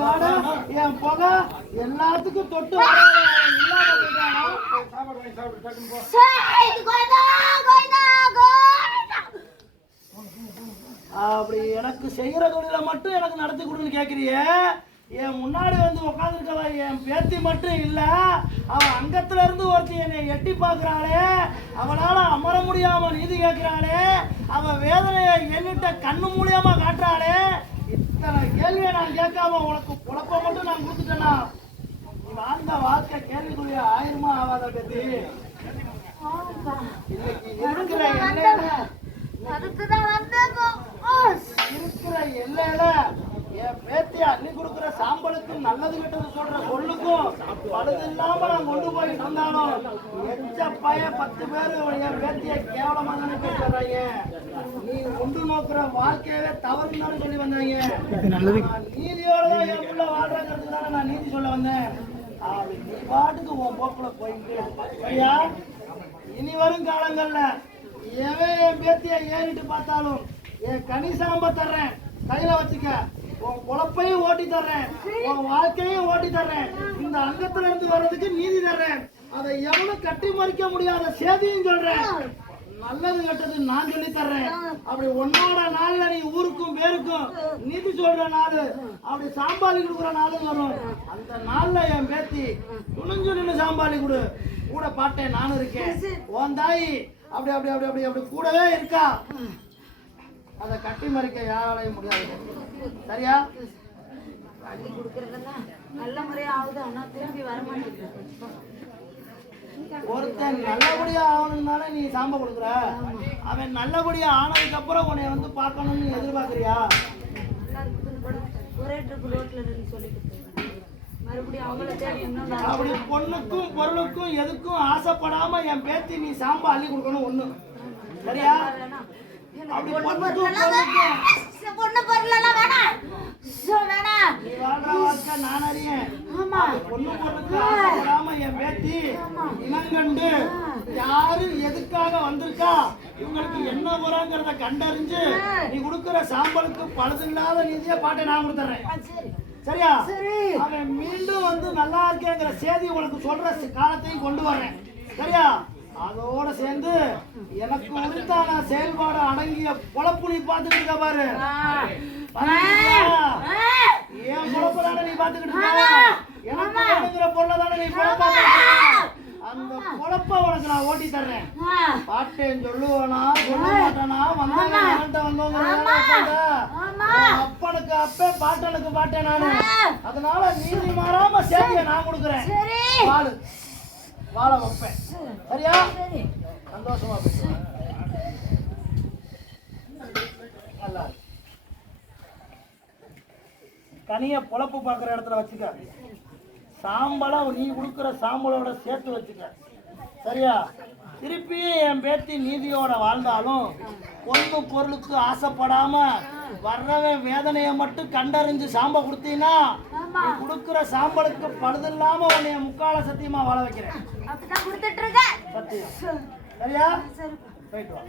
சாம்பராணி வாட. என் புகை எல்லாத்துக்கும் தொட்டு அப்படி எனக்கு செய்யற தொழிலை மட்டும் எனக்கு நடத்தி கொடுன்னு கேக்குறிய. என் முன்னாடி வந்து உட்காந்துருக்கவ என் பேத்தி மட்டும் இல்ல அவ அங்கத்துல இருந்து ஒருத்தி என்னை எட்டி பாக்குறாளே. அவளால அமர முடியாம நீதி கேட்கிறாளே அவ வேதனையை என்கிட்ட கண்ணு மூலியமா காட்டுறாளே. நான் கேட்காம உனக்கு குழப்ப மட்டும் நான் கொடுத்துட்டேனா நீ வாழ்ந்த வாழ்க்கை கேள்விக்குரிய ஆயிரமா ஆகாத. இன்னைக்கு இருக்கிற எல்லையில. இருக்கிற எல்லையில என் பேத்தி அள்ளி கொடுக்குற சாம்பலுக்கு நல்லது கெட்டது சொல்ற சொல்லுக்கும் பழுது இல்லாம நான் கொண்டு போயிட்டு இருந்தாலும் எச்ச பய பத்து பேரு என் பேத்திய கேவலமா தானே கொண்டு நோக்குற வாழ்க்கையவே தவறுன்னு சொல்லி வந்தாங்க. நீதியோட என் வாழ்றங்கிறதுக்கு தானே நான் நீதி சொல்ல வந்தேன். அது நீ பாட்டுக்கு உன் போக்குல போயிட்டு ஐயா இனி வரும் காலங்கள்ல எவன் என் பேத்திய ஏறிட்டு பார்த்தாலும் என் கனி சாம்ப தர்றேன். கையில வச்சுக்க. உன் பொழப்பையும் ஓட்டி தர்றேன். உன் வாழ்க்கையும் ஓட்டி தர்றேன். இந்த அங்கத்துல இருந்து வர்றதுக்கு நீதி தர்றேன். அதை எவனும் கட்டி மறிக்க முடியாத சேதியும் சொல்றேன். நல்லது கெட்டது நான் சொல்லி தர்றேன் அப்படி உன்னோட நாள்ல நீ ஊருக்கும் பேருக்கும் நீதி சொல்ற நாள் அப்படி சாம்பாளி கொடுக்குற நாளும் வரும். அந்த நாள்ல என் பேத்தி துணிஞ்சு நின்று சாம்பாளி கொடு. கூட பாட்டேன் நானும் இருக்கேன். உன் தாய் அப்படி அப்படி அப்படி அப்படி அப்படி கூடவே இருக்கா? அதை கட்டி மறைக்க யாராலையும் முடியாது. சரியா? நல்ல முறையா ஆகுது. ஆனா திரும்பி வர மாட்டேங்குது ஒருத்தன் நல்லபடியா ஆகணும் தானே நீ சாம்ப கொடுக்குற. அவன் நல்லபடியா ஆனதுக்கு அப்புறம் உன்னை வந்து பார்க்கணும்னு எதிர்பார்க்கறியா? அப்படி பொண்ணுக்கும் பொருளுக்கும் எதுக்கும் ஆசைப்படாம என் பேத்தி நீ சாம்ப அள்ளி கொடுக்கணும் ஒண்ணு. சரியா? அப்படி பொண்ணுக்கும் பொருளுக்கும். ச- பொண்ணு பொருளெல்லாம் வேணாம். சோ, வேணாம். நீ வாழ்ற வாழ்க்கை நான் அறியேன். ஆமா. பொண்ணு பொருளுக்கு பேத்தி இனங்கண்டு யாரு எதுக்காக வந்திருக்கா? இவங்களுக்கு என்ன முறைங்கிறத கண்டறிஞ்சு நீ கொடுக்குற சாம்பலுக்கு பழுதில்லாத நிதியை பாட்டை நான் கொடுத்துறேன். சரியா? சரி. அவன் மீண்டும் வந்து நல்லா இருக்கேங்கிற செய்தி உனக்கு சொல்ற காலத்தையும் கொண்டு வர்றேன் சரியா? அதோட சேர்ந்து எனக்கு உரித்தான செயல்பாடு அடங்கிய பொழப்பு நீ பார்த்துட்டு இருக்க பாரு. என் பொழப்ப தானே நீ பார்த்துக்கிட்டு இருக்க? எனக்கு பொருளை தானே நீ பொழப்பா அந்த பொழப்ப உனக்கு நான் ஓட்டி தர்றேன். பாட்டேன் சொல்லுவானா சொல்ல மாட்டானா? வந்தவங்க வந்தவங்க அப்பனுக்கு அப்பே பாட்டனுக்கு பாட்டேன் நானு. அதனால நீதி மாறாம சேதியை நான் கொடுக்குறேன். வாழு. வாழ வைப்பேன். சரியா? சரி. சந்தோஷமா பேசுவேன் நல்லா. கனிய பொழப்பு பார்க்குற இடத்துல வச்சுக்க. சாம்பலை நீ கொடுக்குற சாம்பலோட சேர்த்து வச்சுக்க. சரியா? திருப்பி என் பேத்தி நீதியோட வாழ்ந்தாலும் பொண்ணு பொருளுக்கு ஆசைப்படாம வர்றவன் வேதனையை மட்டும் கண்டறிஞ்சு சாம்ப கொடுத்தீங்கன்னா நீ கொடுக்குற சாம்பலுக்கு பழுதில்லாம உன்னைய முக்கால சத்தியமா வாழ வைக்கிறேன். சத்தியம். சரியா? சரி. போயிட்டு வா.